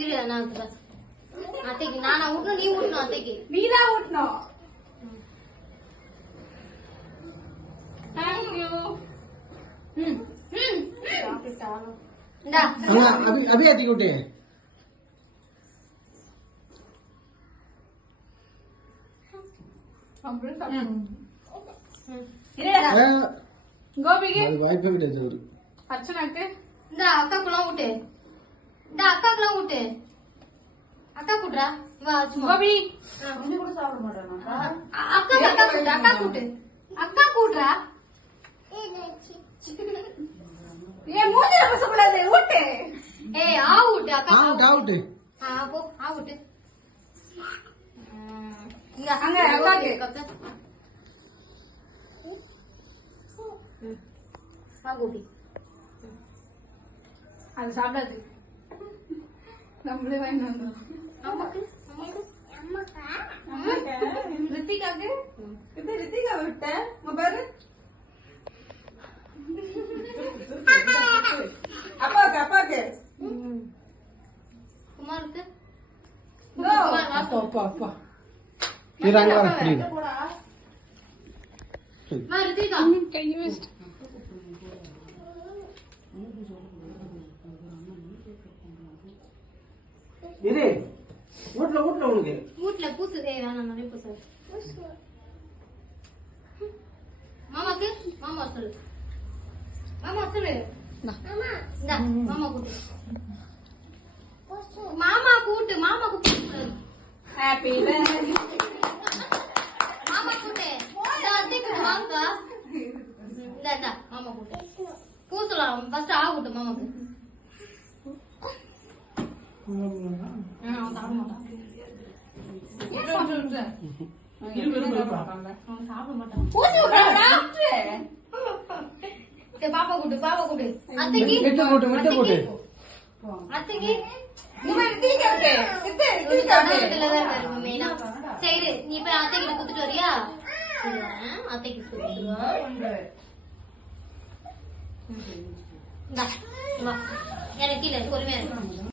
இரு நான் அத்தைக்கு நானா ஊட்டணும் நீ ஊட்டணும் அத்தைக்கு நீதான் ஊட்டணும். தேங்க்யூ. இந்தா अभी आती कुटे கோபிக்கு वाइफ भी दे दो அர்ச்சனாக்கு இந்த அக்காக்குலாம் ஊட்டு இந்த அக்காக்குலாம் ஊட்டு அக்கா கூட்டுறா வா சும்மா கோபி கொஞ்சம் கூட சாப்பிட மாட்டானா? அக்கா அக்கா கூட்டு அக்கா கூட்டு அக்கா கூட்டுறா ஏன் மூஞ்சில பேசக்கூடாது ஊட்டு. ஏய் ஆ ஊட்டு அக்கா आउट आउट போ ஆ ஊட்டு இங்க அங்க அக்காக்கு. ஆ கூட்டி அது சாப்பிடாது. நம்மளே வாங்கி வந்தோம். அம்மாக்கு ரித்திகாக்கு இது ரித்திகா விட்ட பாரு. அப்பாக்கு குமாருக்கு No. குமார் வா அப்பா அப்பா இறாங்க வர ஃப்ரீ வா ரித்திகா can you use இரு ஊட்ல உனக்கு வீட்ல பூசு ஏய் வேணாம் நிறைய பூசு மாமாக்கு மாமா சொல்லு மாமா சொல்லு இந்தா மாமா கூட்டு மாமா கூட்டு மாமா கூட்டு happy birthday. மாமா கூட்டு இந்த அத்தை கூட்டு வாங்கக்கா இந்த மாமா கூட்டு பூசலாம் ஃபர்ஸ்ட் ஆ கூட்டு மாமாக்கு அவன் சாப்பிட மாட்டான் அவன் சாப்பிட மாட்டான் ஊசி விட்டாங்க டாக்டர். சரி பாப்பா கூட்டு அத்தைக்கு விட்டு போட்டு அத்தைக்கு இவன் ரித்திகா விட்டு. ரித்திகா விட்டு. மெயினா சரி நீ போய் அத்தை கிட்ட குத்துட்டு வரியா சரி, வரேன். அத்தைக்கு குத்துருவா இந்தா, வா எனக்கு கீழே பொறுமையா இருக்கு